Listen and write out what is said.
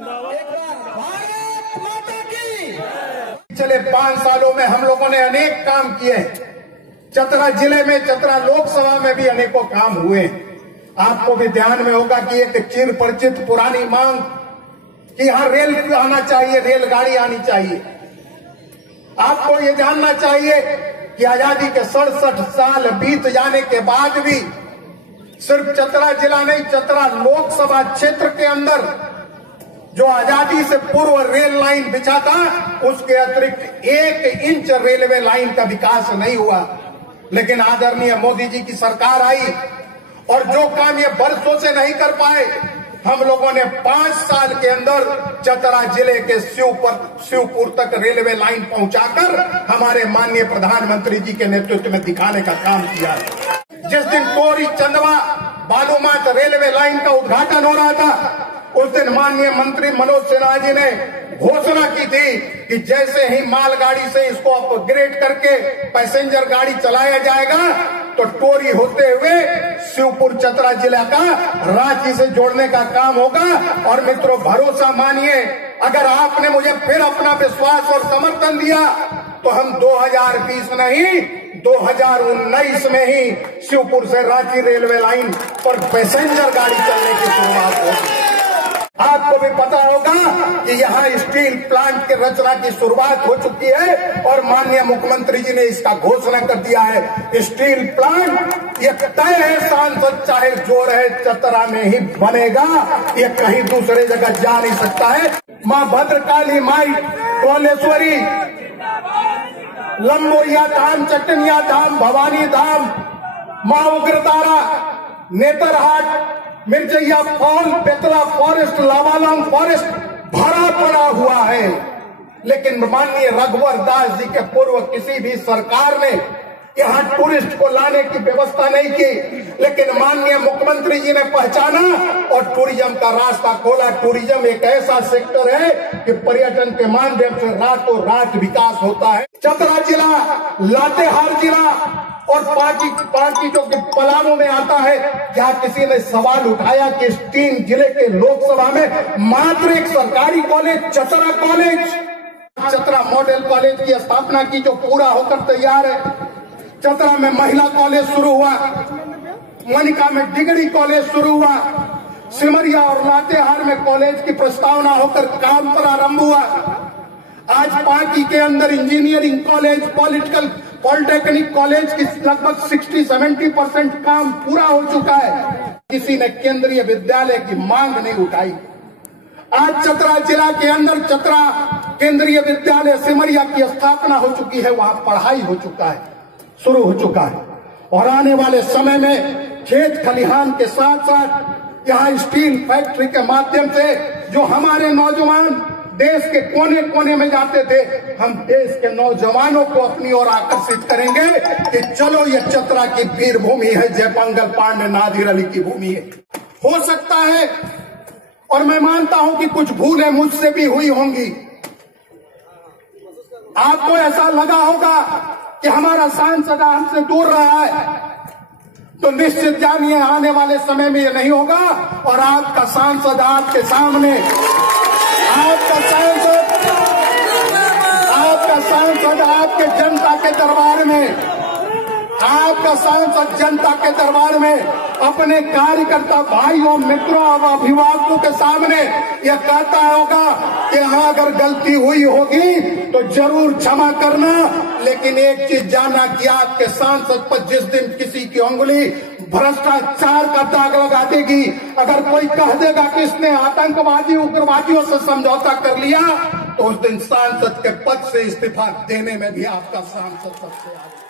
भारत माता की। पिछले 5 सालों में हम लोगों ने अनेक काम किए। चतरा जिले में, चतरा लोकसभा में भी अनेकों काम हुए। आपको भी ध्यान में होगा कि एक चिर परिचित पुरानी मांग कि यहाँ रेल आना चाहिए, रेलगाड़ी आनी चाहिए। आपको ये जानना चाहिए कि आजादी के 67 साल बीत जाने के बाद भी सिर्फ चतरा जिला नहीं, चतरा लोकसभा क्षेत्र के अंदर जो आजादी से पूर्व रेल लाइन बिछा था, उसके अतिरिक्त 1 इंच रेलवे लाइन का विकास नहीं हुआ। लेकिन आदरणीय मोदी जी की सरकार आई और जो काम ये बरसों से नहीं कर पाए, हम लोगों ने 5 साल के अंदर चतरा जिले के शिवपुर तक रेलवे लाइन पहुंचाकर हमारे माननीय प्रधानमंत्री जी के नेतृत्व में दिखाने का काम किया। जिस दिन टोरी चंदवा बालूमाथ रेलवे लाइन का उद्घाटन हो रहा था, उस दिन माननीय मंत्री मनोज सिन्हा जी ने घोषणा की थी कि जैसे ही मालगाड़ी से इसको अपग्रेड करके पैसेंजर गाड़ी चलाया जाएगा तो टोरी होते हुए शिवपुर चतरा जिला का रांची से जोड़ने का काम होगा। और मित्रों, भरोसा मानिए, अगर आपने मुझे फिर अपना विश्वास और समर्थन दिया तो हम 2020 नहीं 2019 में ही शिवपुर से रांची रेलवे लाइन पर पैसेंजर गाड़ी चलने की शुरुआत होगी। आपको भी पता होगा कि यहाँ स्टील प्लांट के रचना की शुरुआत हो चुकी है और माननीय मुख्यमंत्री जी ने इसका घोषणा कर दिया है। स्टील प्लांट ये तय है, सांसद चाहे जो रहे चतरा में ही बनेगा, ये कहीं दूसरे जगह जा नहीं सकता है। माँ भद्रकाली माई कोलेश्वरी, लंबोरिया धाम, चटनिया धाम, भवानी धाम, माँ Ugratara, Netarhat, Mirchaiya fall, Betla forest, Lawalong forest भरा पड़ा हुआ है। लेकिन माननीय रघुवर दास जी के पूर्व किसी भी सरकार ने यहाँ टूरिस्ट को लाने की व्यवस्था नहीं की। लेकिन माननीय मुख्यमंत्री जी ने पहचाना और टूरिज्म का रास्ता खोला। टूरिज्म एक ऐसा सेक्टर है कि पर्यटन के माध्यम से रातों रात विकास होता है। चतरा जिला, लातेहार जिला और पांकी जो कि पलामू में आता है, जहाँ किसी ने सवाल उठाया कि इस 3 जिले के लोकसभा में मात्र एक सरकारी college, Chatra college, Chatra model college की स्थापना की जो पूरा होकर तैयार है। चतरा में महिला कॉलेज शुरू हुआ, मनिका में डिग्री कॉलेज शुरू हुआ, सिमरिया और लातेहार में कॉलेज की प्रस्तावना होकर काम प्रारंभ हुआ। आज पांकी के अंदर इंजीनियरिंग कॉलेज, पॉलिटेक्निक कॉलेज की लगभग 60-70% काम पूरा हो चुका है। किसी ने केंद्रीय विद्यालय की मांग नहीं उठाई। आज चतरा जिला के अंदर चतरा केंद्रीय विद्यालय सिमरिया की स्थापना हो चुकी है, वहां पढ़ाई हो चुका है, शुरू हो चुका है। और आने वाले समय में खेत खलिहान के साथ साथ यहाँ स्टील फैक्ट्री के माध्यम से जो हमारे नौजवान देश के कोने कोने में जाते थे, हम देश के नौजवानों को अपनी ओर आकर्षित करेंगे कि चलो ये चतरा की वीर भूमि है, जयमंगल पांडे, नादिर अली की भूमि है। हो सकता है और मैं मानता हूं कि कुछ भूलें मुझसे भी हुई होंगी। आपको ऐसा लगा होगा कि हमारा सांसद हमसे दूर रहा है, तो निश्चित जानिए आने वाले समय में ये नहीं होगा। और आपका सांसद आपके सामने, आपका सांसद आपके जनता के दरबार में, आपका सांसद जनता के दरबार में अपने कार्यकर्ता भाइयों, मित्रों और अभिभावकों के सामने यह कहता होगा कि हाँ, अगर गलती हुई होगी तो जरूर क्षमा करना। लेकिन एक चीज जानना कि आपके सांसद पर जिस दिन किसी की उंगली भ्रष्टाचार का दाग लगा देगी, अगर कोई कह देगा कि इसने आतंकवादी उग्रवादियों से समझौता कर लिया, तो उस दिन सांसद के पद से इस्तीफा देने में भी आपका सांसद सबसे आगे।